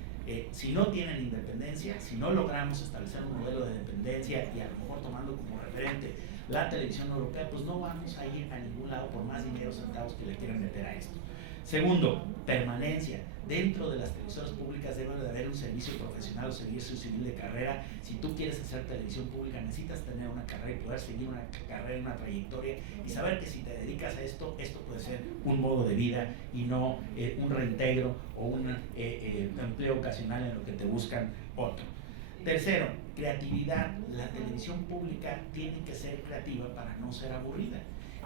si no tienen independencia, si no logramos establecer un modelo de dependencia, y a lo mejor tomando como referente la televisión europea, pues no vamos a ir a ningún lado por más dinero centavos que le quieran meter a esto. Segundo, permanencia. Dentro de las televisoras públicas debe de haber un servicio profesional o servicio civil de carrera. Si tú quieres hacer televisión pública necesitas tener una carrera y poder seguir una carrera, una trayectoria, y saber que si te dedicas a esto, esto puede ser un modo de vida y no un reintegro o un empleo ocasional en lo que te buscan otro. Tercero, creatividad. La televisión pública tiene que ser creativa para no ser aburrida.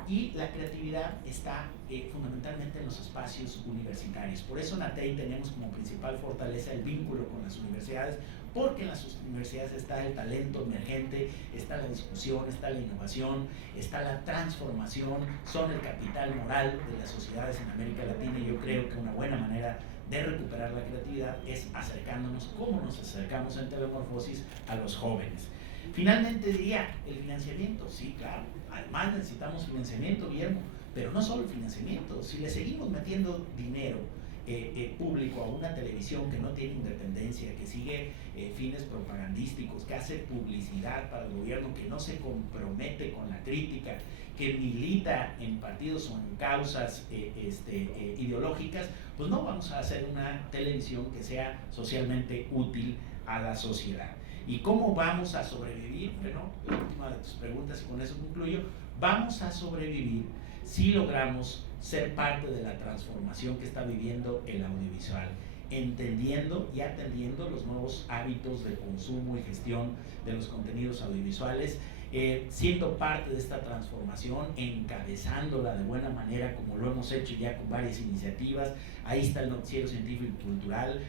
Y la creatividad está fundamentalmente en los espacios universitarios. Por eso en ATEI tenemos como principal fortaleza el vínculo con las universidades, porque en las universidades está el talento emergente, está la discusión, está la innovación, está la transformación, son el capital moral de las sociedades en América Latina, y yo creo que una buena manera de recuperar la creatividad es acercándonos, como nos acercamos en Telemorfosis, a los jóvenes. Finalmente diría, el financiamiento, sí, claro, además necesitamos financiamiento, Guillermo, pero no solo el financiamiento. Si le seguimos metiendo dinero público a una televisión que no tiene independencia, que sigue fines propagandísticos, que hace publicidad para el gobierno, que no se compromete con la crítica, que milita en partidos o en causas ideológicas, pues no vamos a hacer una televisión que sea socialmente útil a la sociedad. ¿Y cómo vamos a sobrevivir? Bueno, la última de tus preguntas, y con eso concluyo. Vamos a sobrevivir si logramos ser parte de la transformación que está viviendo el audiovisual, entendiendo y atendiendo los nuevos hábitos de consumo y gestión de los contenidos audiovisuales, siendo parte de esta transformación, encabezándola de buena manera, como lo hemos hecho ya con varias iniciativas. Ahí está el noticiero científico y cultural,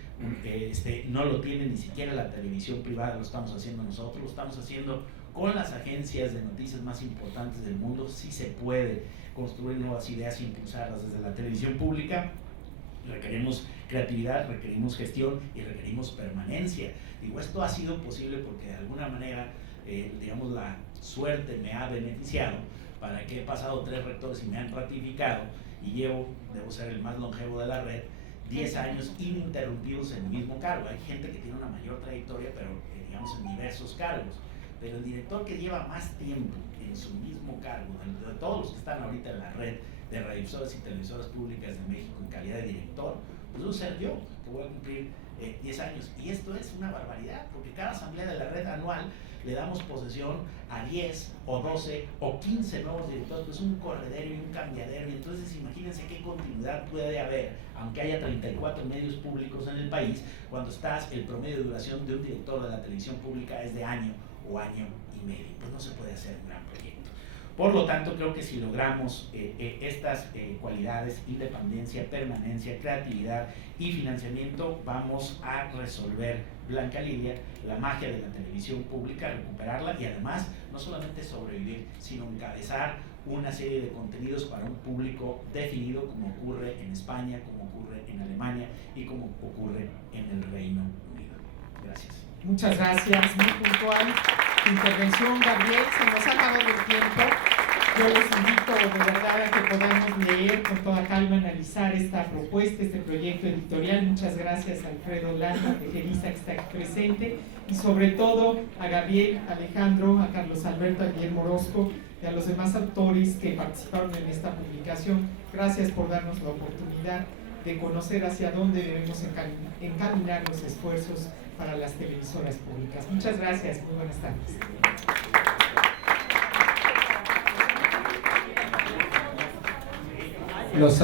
no lo tiene ni siquiera la televisión privada, lo estamos haciendo nosotros, lo estamos haciendo con las agencias de noticias más importantes del mundo. Sí se puede construir nuevas ideas e impulsarlas desde la televisión pública. Requerimos creatividad, requerimos gestión y requerimos permanencia. Digo, esto ha sido posible porque de alguna manera, digamos, la suerte me ha beneficiado, para que he pasado 3 rectores y me han ratificado, y debo ser el más longevo de la red, 10 años ininterrumpidos en el mismo cargo. Hay gente que tiene una mayor trayectoria, pero digamos en diversos cargos. Pero el director que lleva más tiempo en su mismo cargo, de todos los que están ahorita en la red de radiodifusoras y televisoras públicas de México en calidad de director, pues debo ser yo, que voy a cumplir 10 años. Y esto es una barbaridad, porque cada asamblea de la red anual le damos posesión a 10 o 12 o 15 nuevos directores. Pues un corredero y un cambiadero, y entonces imagínense qué continuidad puede haber, aunque haya 34 medios públicos en el país, cuando el promedio de duración de un director de la televisión pública es de año o año y medio. Pues no se puede hacer un gran proyecto. Por lo tanto, creo que si logramos estas cualidades, independencia, permanencia, creatividad y financiamiento, vamos a resolver, Blanca Lilia, la magia de la televisión pública, recuperarla, y además no solamente sobrevivir, sino encabezar una serie de contenidos para un público definido, como ocurre en España, como ocurre en Alemania y como ocurre en el Reino Unido. Gracias. Muchas gracias, muy puntual tu intervención, Gabriel. Se nos ha acabado el tiempo. Yo les invito de verdad a que podamos leer con toda calma, analizar esta propuesta, este proyecto editorial. Muchas gracias a Alfredo Landa de Geriza, que está aquí presente, y sobre todo a Gabriel, a Alejandro, a Carlos Alberto, a Guillermo Orozco y a los demás autores que participaron en esta publicación. Gracias por darnos la oportunidad de conocer hacia dónde debemos encaminar los esfuerzos para las televisoras públicas. Muchas gracias, muy buenas tardes. Los